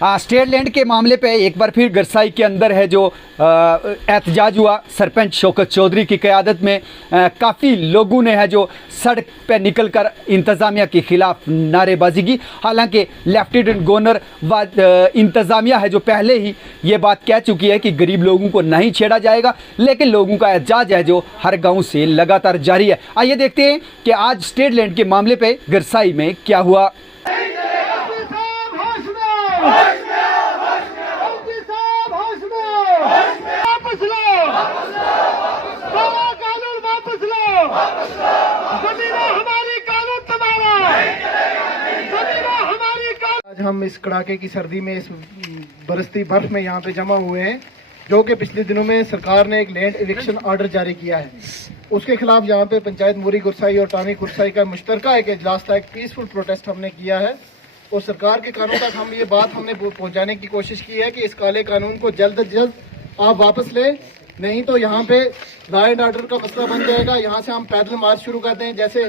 State land के मामले पे एक बार फिर गरसाई के अंदर है जो एहतजाज हुआ। सरपंच शौकत चौधरी की क़यादत में काफ़ी लोगों ने है जो सड़क पे निकलकर इंतज़ामिया के ख़िलाफ़ नारेबाजी की। हालांकि लेफ्टिनेंट गवर्नर व इंतज़ामिया है जो पहले ही ये बात कह चुकी है कि गरीब लोगों को नहीं छेड़ा जाएगा, लेकिन लोगों का एहतजाज है जो हर गाँव से लगातार जारी है। आइए देखते हैं कि आज स्टेट लैंड के मामले पर गरसाई में क्या हुआ। आज हम इस कड़ाके की सर्दी में, इस बरसती बर्फ में यहाँ पे जमा हुए हैं, जो कि पिछले दिनों में सरकार ने एक लैंड इविक्शन ऑर्डर जारी किया है। उसके खिलाफ यहाँ पे पंचायत मोरी गुरसाई और टानी गुरसाई का मुश्तरका एक इजलास था, एक पीसफुल प्रोटेस्ट हमने किया है और सरकार के कानून तक हम ये बात हमने पहुँचाने की कोशिश की है कि इस काले कानून को जल्द अज जल्द आप वापस लें, नहीं तो यहाँ पे लॉ एंड ऑर्डर का मसला बन जाएगा। यहाँ से हम पैदल मार्च शुरू करते हैं, जैसे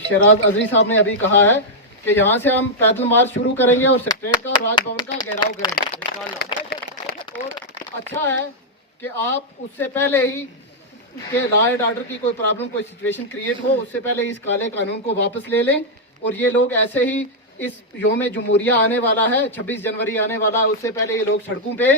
शहराज अजरी साहब ने अभी कहा है कि यहाँ से हम पैदल मार्च शुरू करेंगे और सेक्रेटरीट का और राजभवन का घेराव करेंगे। और अच्छा है कि आप उससे पहले ही कि लॉ एंड ऑर्डर की कोई प्रॉब्लम, कोई सिचुएशन क्रिएट हो, उससे पहले इस काले कानून को वापस ले लें। और ये लोग ऐसे ही इस योम जमहूरिया आने वाला है, 26 जनवरी आने वाला है, उससे पहले ये लोग सड़कों पे,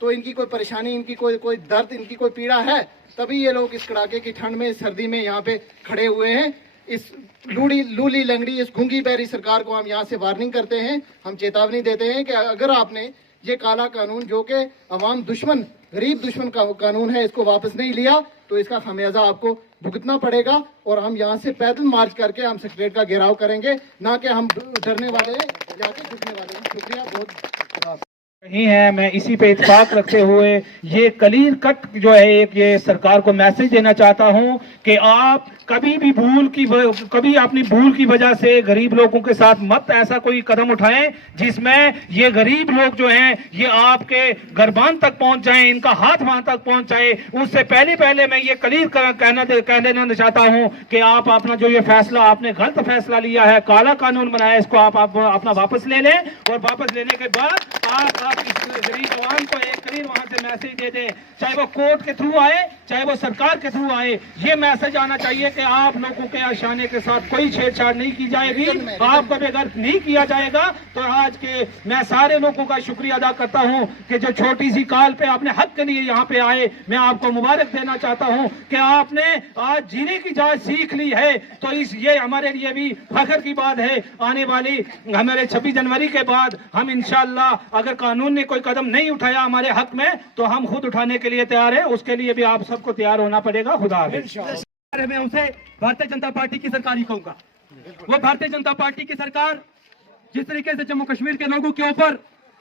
तो इनकी कोई परेशानी, इनकी कोई दर्द, इनकी कोई पीड़ा है, तभी ये लोग इस कड़ाके की ठंड में, इस सर्दी में यहाँ पे खड़े हुए हैं। इस लूली लंगड़ी, इस गूंगी बहरी सरकार को हम यहाँ से वार्निंग करते हैं, हम चेतावनी देते हैं कि अगर आपने ये काला कानून, जो कि अवाम दुश्मन, गरीब दुश्मन का कानून है, इसको वापस नहीं लिया तो इसका खमियाजा आपको भुगतना पड़ेगा। और हम यहाँ से पैदल मार्च करके हम सेक्रेटरीट का घेराव करेंगे, ना कि हम डरने वाले हैं या कि झुकने वाले हैं। शुक्रिया बहुत नहीं है। मैं इसी पे इत्तेफाक रखते हुए ये क्लीयर कट जो है एक ये सरकार को मैसेज देना चाहता हूं कि आप कभी अपनी भूल की वजह से गरीब लोगों के साथ मत ऐसा कोई कदम उठाएं जिसमें ये गरीब लोग जो हैं ये आपके गर्भान तक पहुंच जाएं, इनका हाथ वहां तक पहुंच जाए। उससे पहले मैं ये क्लियर कह देना चाहता हूं कि आप अपना जो ये फैसला, आपने गलत फैसला लिया है, काला कानून बनाया, इसको आप अपना वापस ले लें और वापस लेने के बाद आप इस गरीब अवाम को एक क्लियर वहां से मैसेज दे दें, चाहे वो कोर्ट के थ्रू आए, चाहे वो सरकार के थ्रू आए। ये मैसेज आना चाहिए कि आप लोगों के आशाने के साथ कोई छेड़छाड़ नहीं की जाएगी। आपको अगर नहीं किया जाएगा तो आज के मैं सारे लोगों का शुक्रिया अदा करता हूं कि जो छोटी सी काल पे आपने हक के लिए यहाँ पे आए, मैं आपको मुबारक देना चाहता हूं कि आपने आज जीने की जाच सीख ली है। तो ये हमारे लिए भी फख्र की बात है। आने वाली हमारे 26 जनवरी के बाद हम इंशाअल्लाह, अगर कानून ने कोई कदम नहीं उठाया हमारे हक में, तो हम खुद उठाने के लिए तैयार हैं। उसके लिए भी आप सबको तैयार होना पड़ेगा। खुदा हाफिज़। मैं उसे भारतीय जनता पार्टी की सरकार ही कहूंगा। वो भारतीय जनता पार्टी की सरकार जिस तरीके से जम्मू कश्मीर के लोगों के ऊपर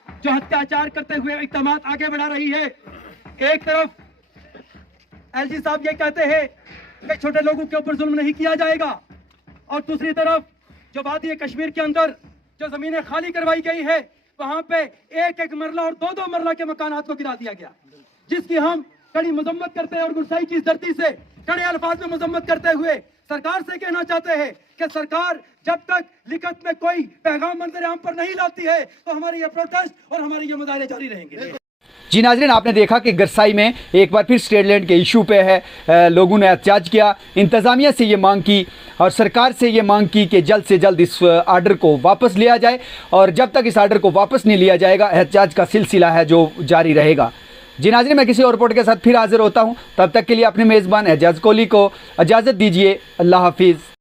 जो अत्याचार करते हुए इक़दाम आगे बढ़ा रही है, एक तरफ एलजी साहब ये कहते हैं कि छोटे लोगों के ऊपर जुल्म नहीं किया जाएगा, और दूसरी तरफ जो वादी कश्मीर के अंदर जो जमीनें खाली करवाई गई है, वहां पे एक एक मरला और दो दो मरला के मकानात को गिरा दिया गया, जिसकी हम कड़ी मजम्मत करते हैं। और गुरसाई की इस धरती से कड़े अल्फाज में मजम्मत करते हुए सरकार से कहना चाहते हैं कि सरकार जब तक लिखत में कोई पैगाम मंजर आम पर नहीं लाती है, तो हमारे ये प्रोटेस्ट और हमारे ये मुजाहरे जारी रहेंगे। जी नाज़रीन, आपने देखा कि गरसाई में एक बार फिर स्टेट लैंड के इशू पे है लोगों ने एहतजाज किया, इंतज़ामिया से ये मांग की और सरकार से ये मांग की कि जल्द से जल्द इस आर्डर को वापस लिया जाए। और जब तक इस आर्डर को वापस नहीं लिया जाएगा, एहतजाज का सिलसिला है जो जारी रहेगा। जी नाज़रीन, मैं किसी और रिपोर्ट के साथ फिर हाजिर होता हूँ। तब तक के लिए अपने मेज़बान एजाज कोहली को इजाज़त दीजिए। अल्लाह हाफिज़।